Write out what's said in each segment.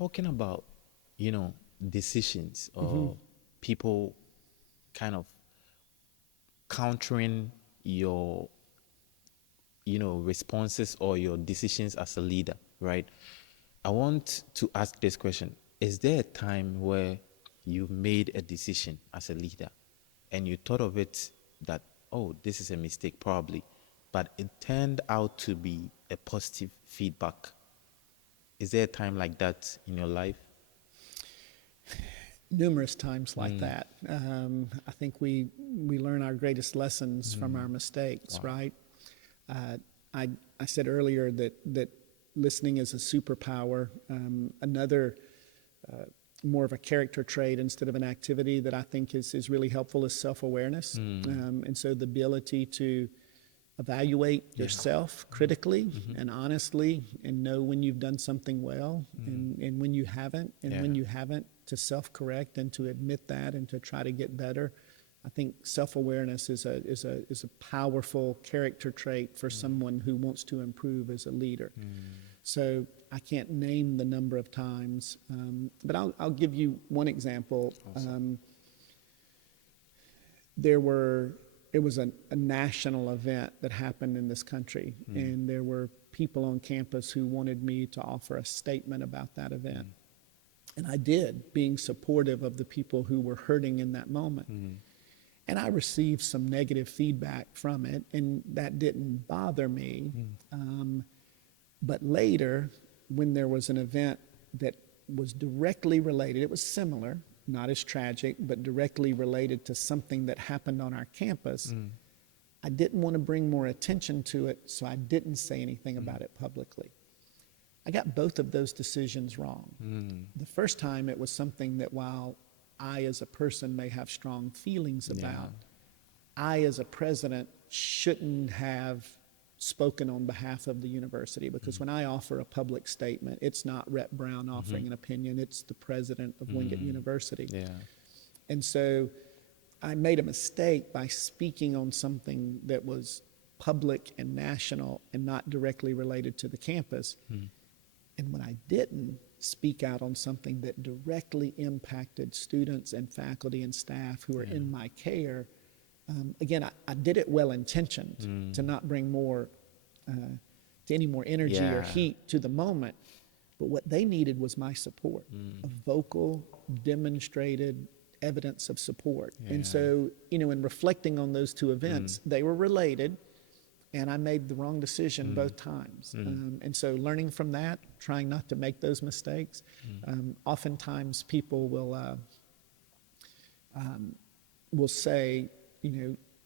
talking about, decisions or people kind of countering your, responses or your decisions as a leader, right? I want to ask this question. Is there a time where you made a decision as a leader and you thought of it that, oh, this is a mistake probably, but it turned out to be a positive feedback? Is there a time like that in your life? Numerous times like that. I think we learn our greatest lessons from our mistakes, right? I said earlier that listening is a superpower. Another more of a character trait instead of an activity that I think is really helpful is self-awareness. And so the ability to evaluate yourself critically and honestly and know when you've done something well and when you haven't, and when you haven't, to self-correct and to admit that and to try to get better. I think self-awareness is a powerful character trait for someone who wants to improve as a leader. So I can't name the number of times, but I'll give you one example. Awesome. It was a national event that happened in this country, and there were people on campus who wanted me to offer a statement about that event. And I did, being supportive of the people who were hurting in that moment. And I received some negative feedback from it, and that didn't bother me. But later, when there was an event that was directly related, it was similar, not as tragic, but directly related to something that happened on our campus, I didn't want to bring more attention to it, so I didn't say anything about it publicly. I got both of those decisions wrong. The first time, it was something that while I as a person may have strong feelings about, I as a president shouldn't have spoken on behalf of the university, because when I offer a public statement, it's not Rhett Brown offering an opinion, it's the president of Wingate University. And so I made a mistake by speaking on something that was public and national and not directly related to the campus. And when I didn't speak out on something that directly impacted students and faculty and staff who are in my care, again, I did it well-intentioned to not bring more, to any more energy or heat to the moment. But what they needed was my support, a vocal, demonstrated evidence of support. And so, in reflecting on those two events, they were related, and I made the wrong decision both times. And so learning from that, trying not to make those mistakes. Oftentimes people will say,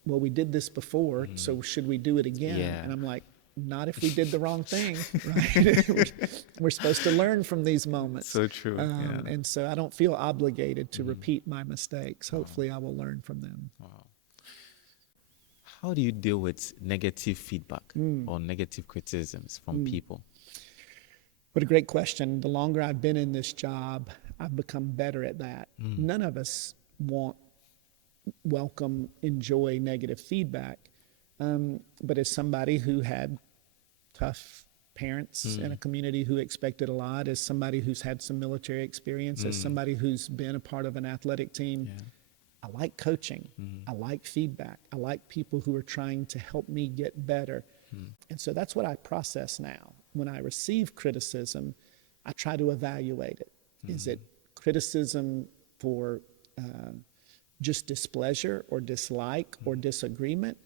well, we did this before, so should we do it again? And I'm like, not if we did the wrong thing, right? We're supposed to learn from these moments. So true. And so I don't feel obligated to repeat my mistakes. Hopefully I will learn from them. How do you deal with negative feedback or negative criticisms from people? What a great question. The longer I've been in this job, I've become better at that. None of us welcome, enjoy negative feedback. But as somebody who had tough parents in a community who expected a lot, as somebody who's had some military experience, as somebody who's been a part of an athletic team, I like coaching. I like feedback. I like people who are trying to help me get better. And so that's what I process now. When I receive criticism, I try to evaluate it. Is it criticism for just displeasure or dislike or disagreement?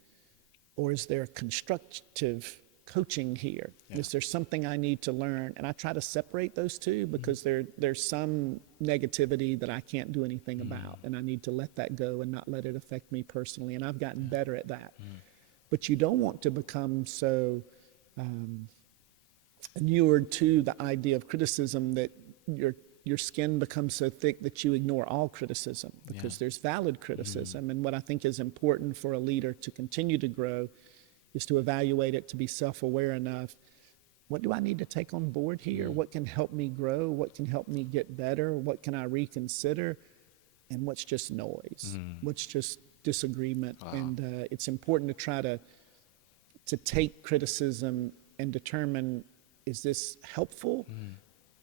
Or is there constructive coaching here? Is there something I need to learn? And I try to separate those two, because there's some negativity that I can't do anything about, and I need to let that go and not let it affect me personally. And I've gotten better at that. But you don't want to become so inured to the idea of criticism that your skin becomes so thick that you ignore all criticism, because there's valid criticism. And what I think is important for a leader to continue to grow is to evaluate it, to be self-aware enough. What do I need to take on board here? What can help me grow? What can help me get better? What can I reconsider? And what's just noise? What's just disagreement? And it's important to try to take criticism and determine, is this helpful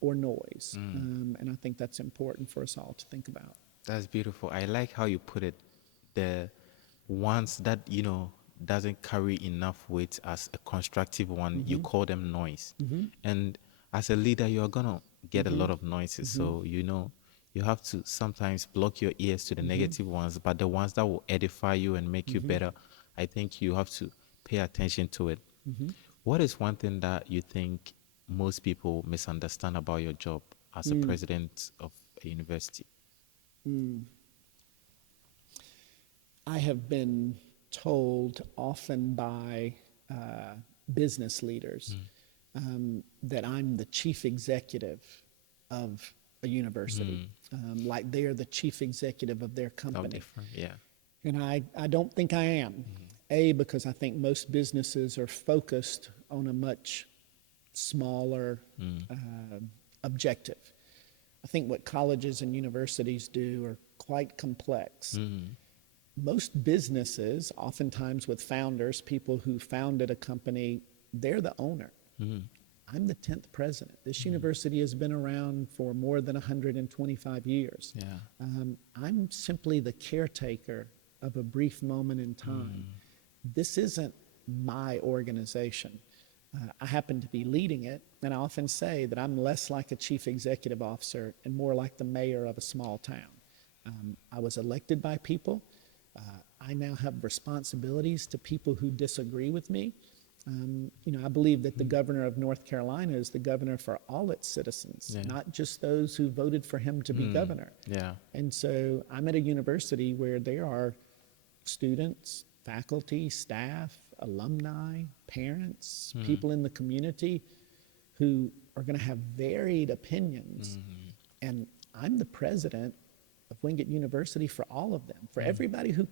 or noise. And I think that's important for us all to think about. That's beautiful. I like how you put it. The ones that, doesn't carry enough weight as a constructive one, you call them noise. And as a leader, you're going to get a lot of noises. So, you have to sometimes block your ears to the negative ones, but the ones that will edify you and make you better, I think you have to pay attention to it. What is one thing that you think most people misunderstand about your job as a president of a university? I have been told often by business leaders that I'm the chief executive of a university, like they are the chief executive of their company. Different, yeah. And I don't think I am. A, because I think most businesses are focused on a much smaller objective. I think what colleges and universities do are quite complex. Most businesses, oftentimes with founders, people who founded a company, they're the owner. I'm the 10th president. This university has been around for more than 125 years. Yeah. I'm simply the caretaker of a brief moment in time. This isn't my organization. I happen to be leading it, and I often say that I'm less like a chief executive officer and more like the mayor of a small town. I was elected by people. I now have responsibilities to people who disagree with me. I believe that the governor of North Carolina is the governor for all its citizens, not just those who voted for him to be governor. Yeah. And so I'm at a university where there are students, faculty, staff, alumni, parents, people in the community who are going to have varied opinions. And I'm the president of Wingate University for all of them. For everybody who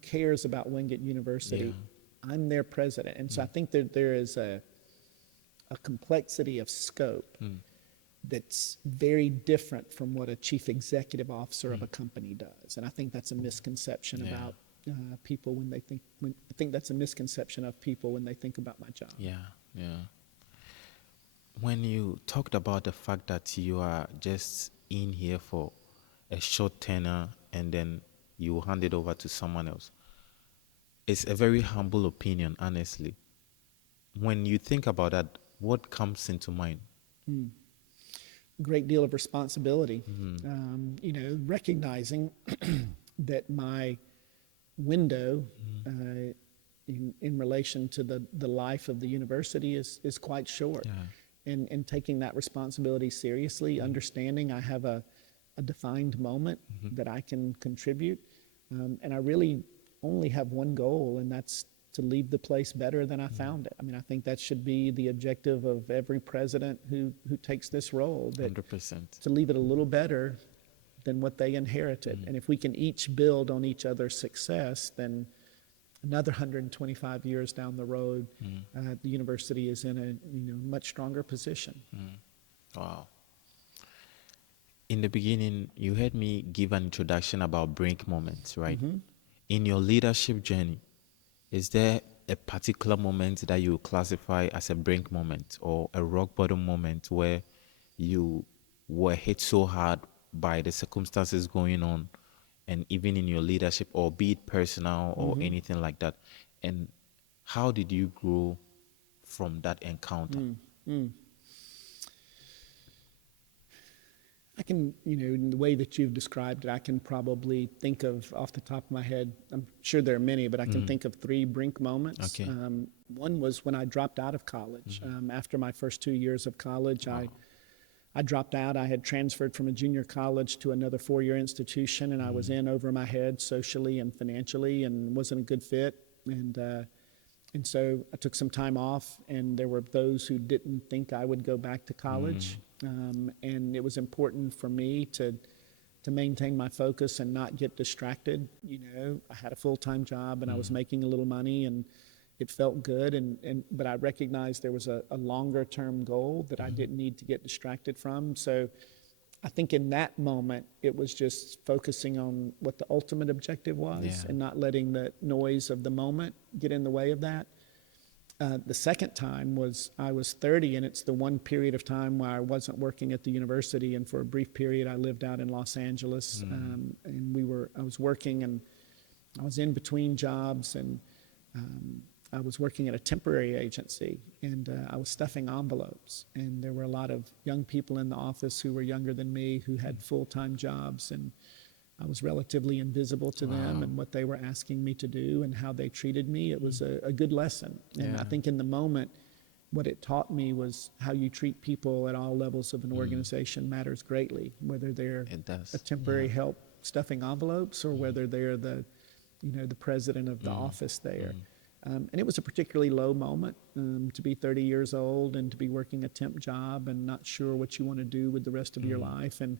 cares about Wingate University, I'm their president. And so I think that there is a complexity of scope that's very different from what a chief executive officer of a company does. And I think that's a misconception about people when they think, I think that's a misconception of people when they think about my job. Yeah, yeah. When you talked about the fact that you are just in here for a short tenure and then you hand it over to someone else, it's a very humble opinion, honestly. When you think about that, what comes into mind? Great deal of responsibility. Recognizing that my window in relation to the life of the university is quite short. And taking that responsibility seriously, understanding I have a defined moment that I can contribute. And I really only have one goal, and that's to leave the place better than I found it. I mean, I think that should be the objective of every president who takes this role, that 100%. to leave it a little better than what they inherited. And if we can each build on each other's success, then another 125 years down the road, the university is in a much stronger position. Wow. In the beginning, you heard me give an introduction about BRINK moments, right? In your leadership journey, is there a particular moment that you classify as a BRINK moment or a rock bottom moment where you were hit so hard by the circumstances going on, and even in your leadership, or be it personal or anything like that? And how did you grow from that encounter? I can, in the way that you've described it, I can probably think of, off the top of my head, I'm sure there are many, but I can think of 3 BRINK moments. Okay. One was when I dropped out of college. After my first 2 years of college, I dropped out. I had transferred from a junior college to another 4-year institution, and I was in over my head socially and financially and wasn't a good fit. And so I took some time off, and there were those who didn't think I would go back to college. And it was important for me to maintain my focus and not get distracted. I had a full-time job, and I was making a little money, and it felt good. But I recognized there was a longer-term goal that I didn't need to get distracted from. So I think in that moment, it was just focusing on what the ultimate objective was and not letting the noise of the moment get in the way of that. The second time was I was 30, and it's the one period of time where I wasn't working at the university, and for a brief period I lived out in Los Angeles, and I was working, and I was in between jobs, and I was working at a temporary agency, and I was stuffing envelopes, and there were a lot of young people in the office who were younger than me who had full-time jobs, and I was relatively invisible to them and what they were asking me to do and how they treated me. It was a good lesson. And I think in the moment, what it taught me was how you treat people at all levels of an organization matters greatly, whether they're a temporary help stuffing envelopes or whether they're the president of the office there. And it was a particularly low moment to be 30 years old and to be working a temp job and not sure what you want to do with the rest of your life. And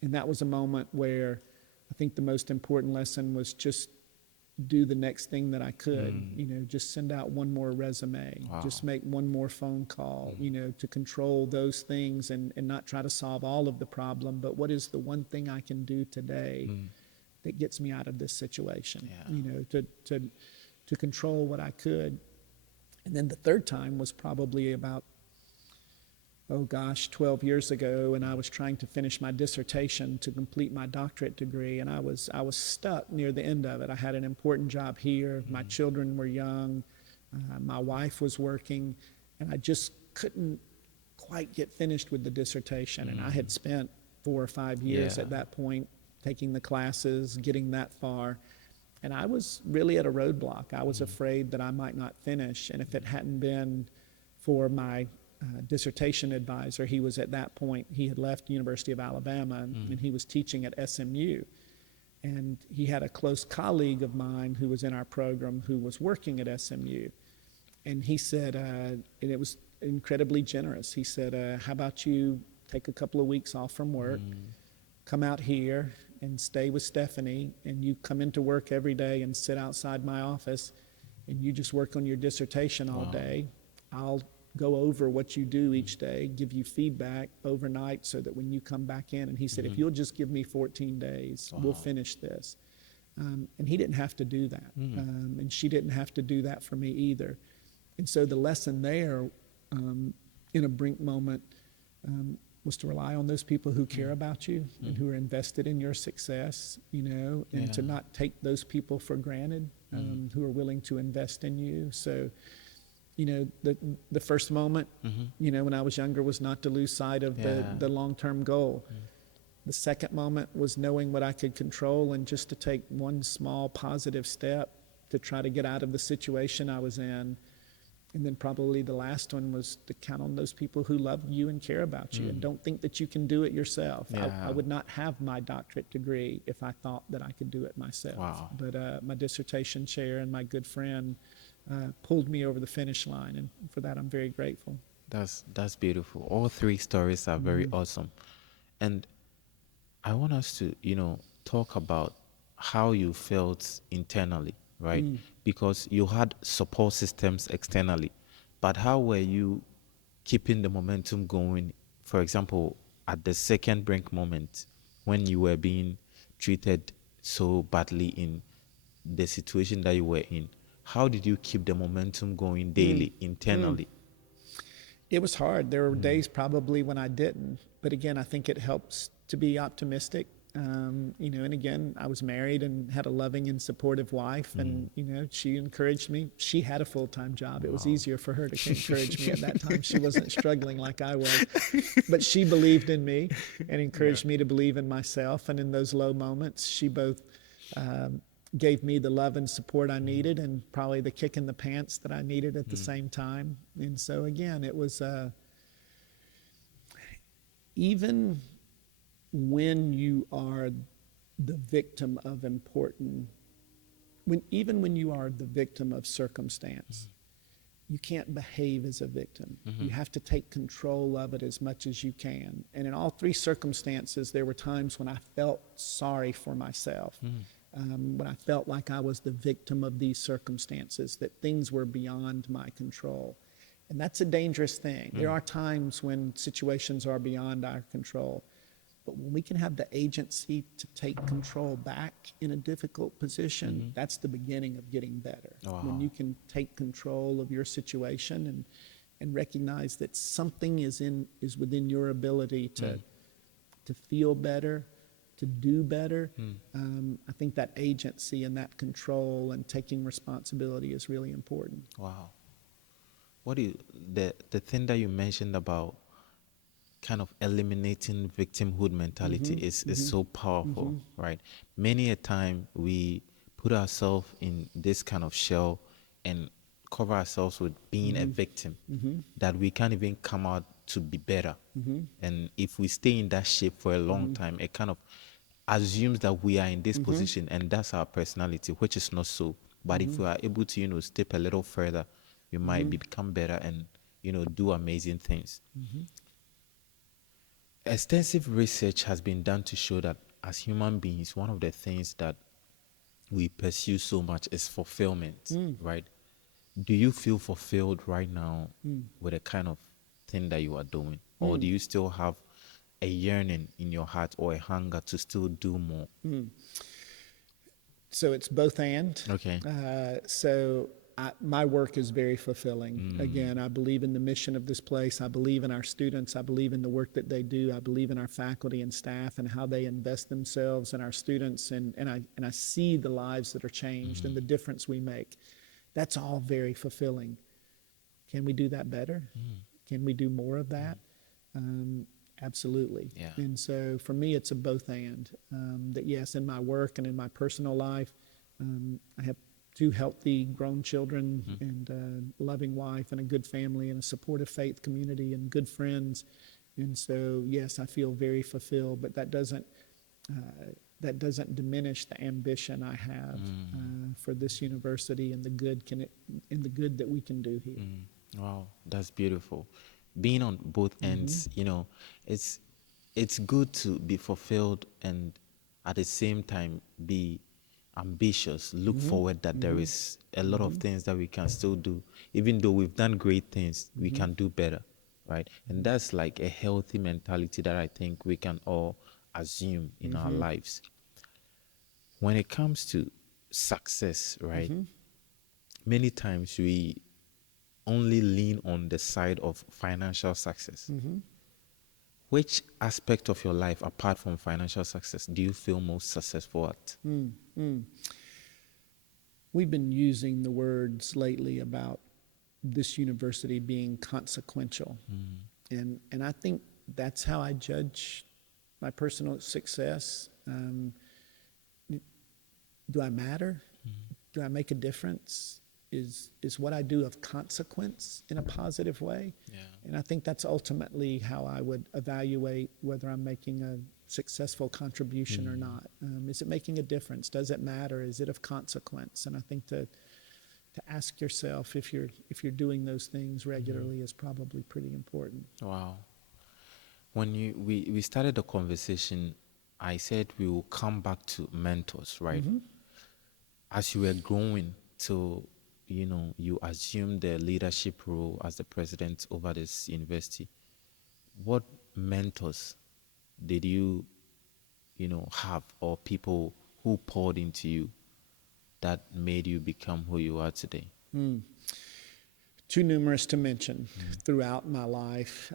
that was a moment where I think the most important lesson was just do the next thing that I could, just send out one more resume, just make one more phone call, to control those things and not try to solve all of the problem, but what is the one thing I can do today that gets me out of this situation, to control what I could. And then the third time was probably about 12 years ago, and I was trying to finish my dissertation to complete my doctorate degree, and I was stuck near the end of it. I had an important job here, my children were young, my wife was working, and I just couldn't quite get finished with the dissertation. And I had spent 4 or 5 years at that point taking the classes, getting that far, and I was really at a roadblock. I was afraid that I might not finish, and if it hadn't been for my dissertation advisor, he was at that point, he had left University of Alabama, and he was teaching at SMU. And he had a close colleague of mine who was in our program who was working at SMU. And he said, and it was incredibly generous, he said, how about you take a couple of weeks off from work, come out here and stay with Stephanie, and you come into work every day and sit outside my office, and you just work on your dissertation all day. I'll go over what you do each day, give you feedback overnight so that when you come back in, and he said, if you'll just give me 14 days, we'll finish this. And he didn't have to do that. And she didn't have to do that for me either. And so the lesson there in a BRINK moment was to rely on those people who care about you and who are invested in your success, and to not take those people for granted, who are willing to invest in you. So, the first moment, when I was younger was not to lose sight of the long-term goal. The second moment was knowing what I could control and just to take one small positive step to try to get out of the situation I was in. And then probably the last one was to count on those people who love you and care about you and don't think that you can do it yourself. I would not have my doctorate degree if I thought that I could do it myself. But my dissertation chair and my good friend pulled me over the finish line, and for that I'm very grateful. That's beautiful. All 3 stories are very awesome. And I want us to, talk about how you felt internally, right? Because you had support systems externally, but how were you keeping the momentum going? For example, at the second BRINK moment, when you were being treated so badly in the situation that you were in, how did you keep the momentum going daily, internally? It was hard. There were days probably when I didn't, but again, I think it helps to be optimistic. And again, I was married and had a loving and supportive wife, and she encouraged me. She had a full-time job. It was easier for her to encourage me at that time. She wasn't struggling like I was, but she believed in me and encouraged me to believe in myself. And in those low moments, she both gave me the love and support I needed, and probably the kick in the pants that I needed at the same time. And so again, it was even when you are the victim of even when you are the victim of circumstance, you can't behave as a victim. You have to take control of it as much as you can. And in all 3 circumstances, there were times when I felt sorry for myself, when I felt like I was the victim of these circumstances, that things were beyond my control. And that's a dangerous thing. There are times when situations are beyond our control. But when we can have the agency to take control back in a difficult position, that's the beginning of getting better. Wow. When you can take control of your situation and recognize that something is within your ability to feel better, to do better. I think that agency and that control and taking responsibility is really important. Wow. What do you, the thing that you mentioned about kind of eliminating victimhood mentality is so powerful, right? Many a time we put ourselves in this kind of shell and cover ourselves with being a victim that we can't even come out to be better. And if we stay in that shape for a long time, it kind of assumes that we are in this position and that's our personality, which is not so. But if we are able to, step a little further, we might become better and, do amazing things. Extensive research has been done to show that as human beings, one of the things that we pursue so much is fulfillment, right? Do you feel fulfilled right now with the kind of thing that you are doing? Or do you still have a yearning in your heart or a hunger to still do more? So it's both and. Okay. My work is very fulfilling. Again, I believe in the mission of this place. I believe in our students. I believe in the work that they do. I believe in our faculty and staff and how they invest themselves in our students. And I see the lives that are changed and the difference we make. That's all very fulfilling. Can we do that better? Can we do more of that? Absolutely. Yeah. And so for me, it's a both and. That yes, in my work and in my personal life, I have 2 healthy grown children and a loving wife and a good family and a supportive faith community and good friends. And so, yes, I feel very fulfilled, but that doesn't diminish the ambition I have for this university and the good that we can do here. Wow, that's beautiful. Being on both ends, it's good to be fulfilled and at the same time be ambitious, look forward that there is a lot of things that we can still do. Even though we've done great things, we can do better, right? And that's like a healthy mentality that I think we can all assume in our lives. When it comes to success, right? Many times we only lean on the side of financial success. Which aspect of your life, apart from financial success, do you feel most successful at? We've been using the words lately about this university being consequential. And I think that's how I judge my personal success. Do I matter? Do I make a difference? Is what I do of consequence in a positive way? Yeah. And I think that's ultimately how I would evaluate whether I'm making a successful contribution or not. Is it making a difference? Does it matter? Is it of consequence? And I think to ask yourself if you're doing those things regularly is probably pretty important. Wow. When we started the conversation, I said we will come back to mentors, right? As you were growing to, you assumed the leadership role as the president over this university. What mentors did you, have, or people who poured into you that made you become who you are today? Too numerous to mention throughout my life.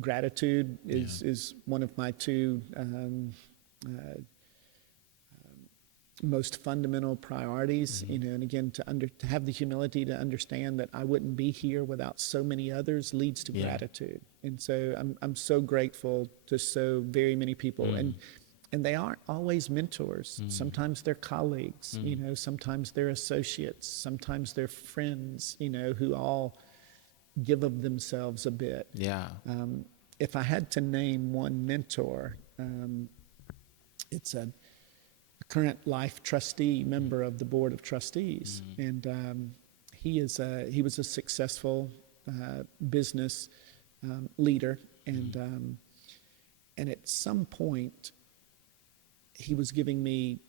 Gratitude is one of my 2 most fundamental priorities, and again, to have the humility to understand that I wouldn't be here without so many others leads to gratitude. And so I'm so grateful to so very many people, and they aren't always mentors. Sometimes they're colleagues, sometimes they're associates, sometimes they're friends, who all give of themselves a bit. Yeah. If I had to name one mentor, it's a current life trustee, member of the board of trustees, and he was a successful business leader, and at some point he was giving me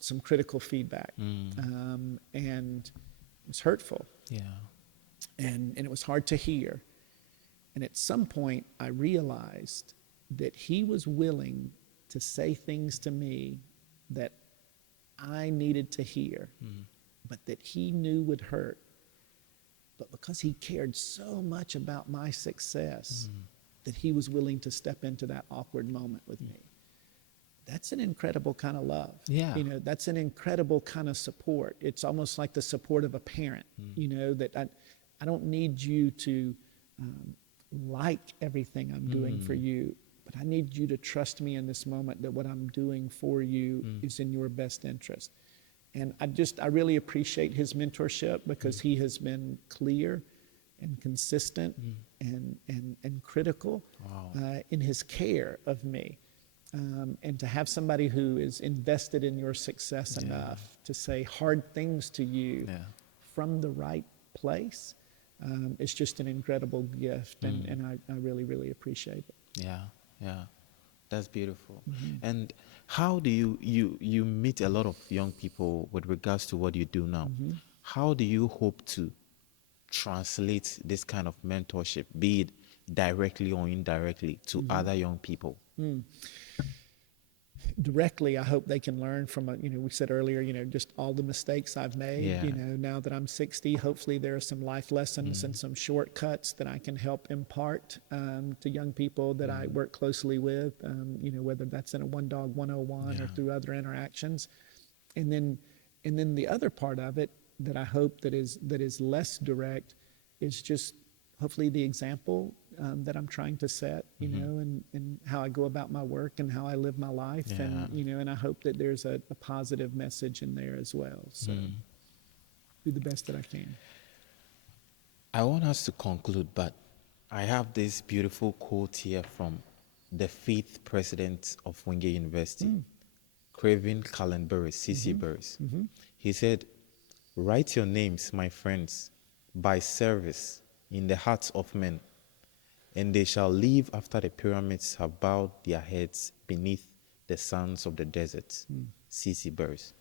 some critical feedback, and it was hurtful, and it was hard to hear. And at some point I realized that he was willing to say things to me that I needed to hear, but that he knew would hurt. But because he cared so much about my success, that he was willing to step into that awkward moment with me. That's an incredible kind of love. Yeah. You know, that's an incredible kind of support. It's almost like the support of a parent, you know, that I don't need you to like everything I'm doing for you, but I need you to trust me in this moment that what I'm doing for you is in your best interest. And I really appreciate his mentorship, because he has been clear and consistent and critical in his care of me. And to have somebody who is invested in your success enough to say hard things to you from the right place is just an incredible gift. And I really, really appreciate it. Yeah. That's beautiful. And how do you meet a lot of young people with regards to what you do now? How do you hope to translate this kind of mentorship, be it directly or indirectly, to other young people? Directly, I hope they can learn from, you know, we said earlier, you know, just all the mistakes I've made. Yeah. You know, now that I'm 60, hopefully there are some life lessons and some shortcuts that I can help impart to young people that I work closely with, you know, whether that's in a One Dog 101 or through other interactions. And then the other part of it that I hope that is less direct is just hopefully the example that I'm trying to set, you know, and how I go about my work and how I live my life. And, you know, and I hope that there's a positive message in there as well. So do the best that I can. I want us to conclude, but I have this beautiful quote here from the 5th president of Wingate University, Craven Callenberry, C.C. Burris. He said, "Write your names, my friends, by service in the hearts of men, and they shall live after the pyramids have bowed their heads beneath the sands of the desert." C.C. Burris.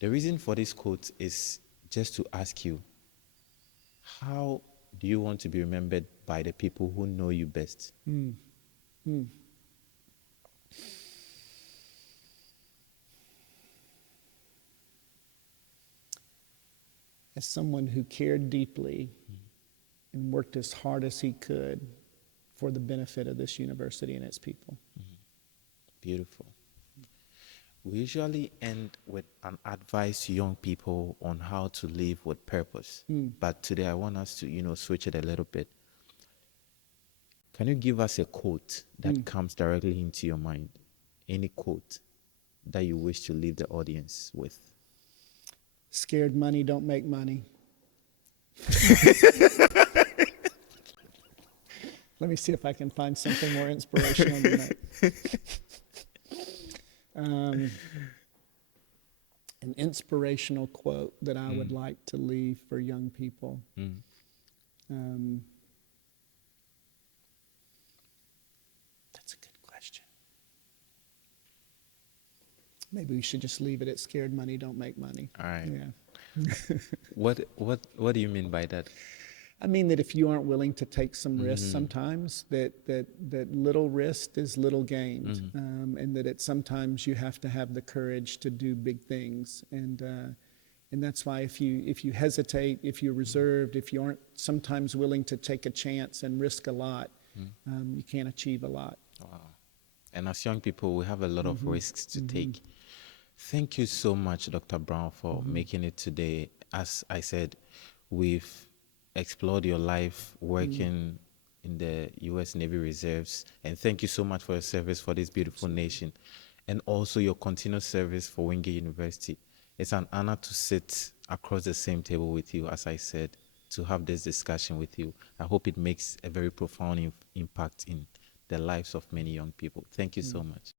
The reason for this quote is just to ask you, how do you want to be remembered by the people who know you best? As someone who cared deeply and worked as hard as he could for the benefit of this university and its people. Beautiful. We usually end with an advice to young people on how to live with purpose. But today I want us to, you know, switch it a little bit. Can you give us a quote that comes directly into your mind? Any quote that you wish to leave the audience with? Scared money don't make money. Let me see if I can find something more inspirational than that. An inspirational quote that I would like to leave for young people. That's a good question. Maybe we should just leave it at scared money don't make money. All right. Yeah. What do you mean by that? I mean that if you aren't willing to take some risks sometimes, that little risk is little gained, and that sometimes you have to have the courage to do big things, and that's why if you hesitate, if you're reserved, if you aren't sometimes willing to take a chance and risk a lot, you can't achieve a lot. Wow. And as young people, we have a lot of risks to take. Thank you so much, Dr. Brown, for making it today. As I said, we've explored your life working in the U.S. Navy Reserves. And thank you so much for your service for this beautiful nation, and also your continued service for Wingate University. It's an honor to sit across the same table with you, as I said, to have this discussion with you. I hope it makes a very profound impact in the lives of many young people. Thank you so much.